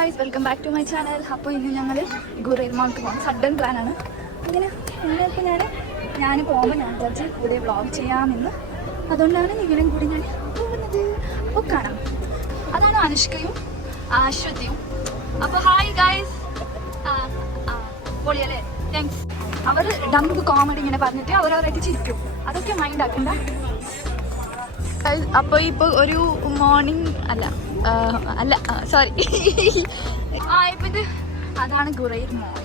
Guys, welcome back to my channel. അപ്പോൾ ഇന്ന് ഞങ്ങൾ ഗുറൈൽ മാൾക്ക് പോകാം. സഡൻ പ്ലാനാണ്. ഇങ്ങനെ ഇന്നിപ്പോൾ ഞാൻ പോകുമ്പോൾ ഞാൻ വിചാരിച്ച് കൂടെ വ്ളോഗ് ചെയ്യാമെന്ന്. അതുകൊണ്ടാണ് ഇവരും കൂടി ഞാൻ പോകുന്നത്. അപ്പോൾ കാണാം. അതാണ് അനുഷ്കയും അശ്വതിയും. അപ്പോൾ ഹായ് ഗായ്സ്. പൊളിയല്ലേ? താങ്ക്സ്. അവർ ഡംബ് കോമഡി ഇങ്ങനെ പറഞ്ഞിട്ട് അവരവരായിട്ട് ചിരിക്കും. അതൊക്കെ മൈൻഡ് ആക്കണ്ട. അപ്പോൾ ഇപ്പോൾ ഒരു മോർണിംഗ് അല്ല സോറി ഇപ്പം ഇത് അതാണ് ഗുറൈൽ മോൾ.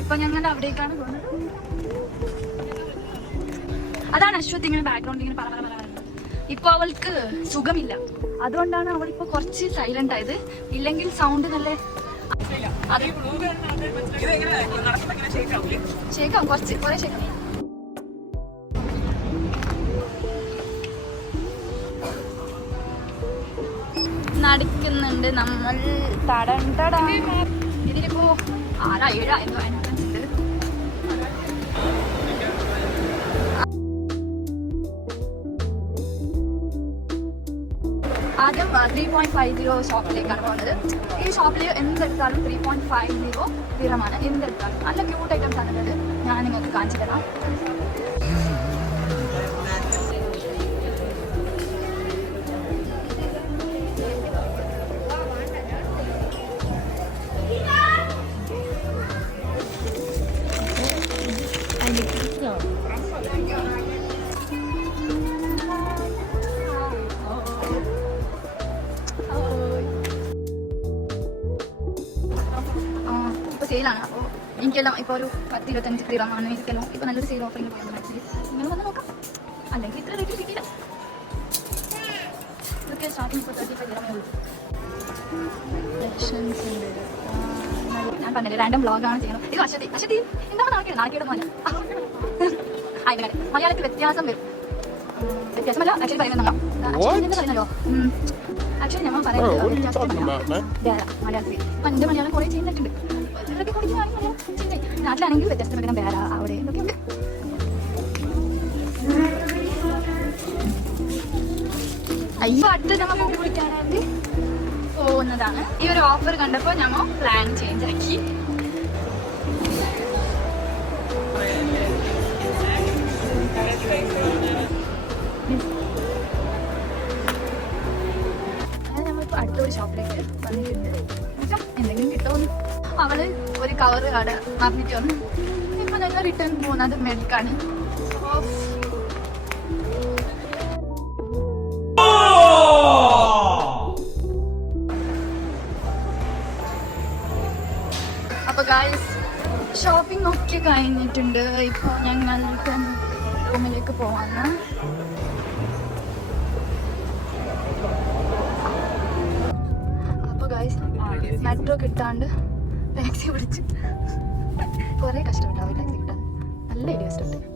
ഇപ്പൊ ഞങ്ങൾ അവിടേക്കാണ് പോകുന്നത്. അതാണ് അശ്വതി ഇങ്ങനെ ബാക്ക്ഗ്രൗണ്ട് ഇങ്ങനെ പറയുന്നത്. ഇപ്പൊ അവൾക്ക് സുഖമില്ല, അതുകൊണ്ടാണ് അവളിപ്പോ കുറച്ച് സൈലന്റ് ആയത്. ഇല്ലെങ്കിൽ സൗണ്ട് നല്ല ഷേക്കാം, കുറെ ഷേക്കാം. നടക്കുന്നുണ്ട് നമ്മൾ. ഇതിലിപ്പോ 6 7 എന്തോ അനുസരിച്ചുണ്ട്. ആദ്യം 3.50 ഷോപ്പിലേക്കാണ് പോകുന്നത്. ഈ ഷോപ്പിൽ എന്തെടുത്താലും 3.50 ദിറമാണ്. എന്തെടുത്താലും നല്ല ക്യൂട്ട് ഐറ്റംസ് ആണുള്ളത്. ഞാൻ നിങ്ങൾക്ക് കാണിച്ചു തരാം. ഇപ്പോൾ സെയിലാണ്. അപ്പോൾ എനിക്കെല്ലാം ഇപ്പോൾ ഒരു 10-25 ദിറമാണ് എനിക്കെല്ലാം. ഇപ്പോൾ നല്ലൊരു സെയിൽ ഓഫറിങ് പോകുന്നത്. ആക്ച്വലി നിങ്ങൾ വന്ന് നോക്കാം, അല്ലെങ്കിൽ ഇത്ര റേറ്റ് കിട്ടിയില്ല. ഇതൊക്കെ സ്റ്റാർട്ടിങ് ഇപ്പോൾ 35 ദിറമേ ഉള്ളൂ. ഞാൻ പറഞ്ഞില്ലേ, റാൻഡം വ്ളോഗാണ് ചെയ്യുന്നത്. ഇത് അശ്വതി എന്താണ് നാണക്കേടൊന്നുമല്ല. അതിൻ്റെ കാര്യം മലയാളത്തിൽ വ്യത്യാസമല്ല ആക്ച്വലി പറയുന്നല്ലോ. ആക്ച്വലി ഞങ്ങൾ പറയുന്നത് മലയാളത്തിൽ പണ്ട് മലയാളം കുറേ ചെയ്യുന്നിട്ടുണ്ട്. ഇവരൊക്കെ കുടിച്ച് നാട്ടിലാണെങ്കിൽ വ്യത്യസ്ത പ്രകടനം വേറെ അവിടെ ഇതൊക്കെ ഉണ്ട്. അയ്യോ, അടുത്ത് നമ്മൾ കുടിക്കാനായിട്ട് പോകുന്നതാണ്. ഈ ഒരു ഓഫർ കണ്ടപ്പോൾ ഞങ്ങൾ പ്ലാൻ ചേഞ്ച് ആക്കി. നമ്മളിപ്പോൾ അടുത്തൊരു ഷോപ്പിലേക്ക് വന്നിട്ടുണ്ട്. എന്തെങ്കിലും കിട്ടുമെന്ന് അവള് ഒരു കവർ അവിടെ പറഞ്ഞിട്ട് വന്നു. ഇപ്പൊ ഞങ്ങൾ റിട്ടേൺ പോകുന്നത് മെഡിക്കാണ്. അപ്പൊ ഗായ്സ്, ഷോപ്പിംഗ് ഒക്കെ കഴിഞ്ഞിട്ടുണ്ട്. ഇപ്പൊ ഞങ്ങൾ റൂമിലേക്ക് പോവാണ്. അപ്പൊ ഗായ്സ്, മെട്രോ കിട്ടാണ്ട് ടാക്സി പിടിച്ച് കുറെ കഷ്ടപ്പെട്ടാവും ടാക്സി കിട്ടാൻ. നല്ല ഐഡിയ കഷ്ടപ്പെട്ടു.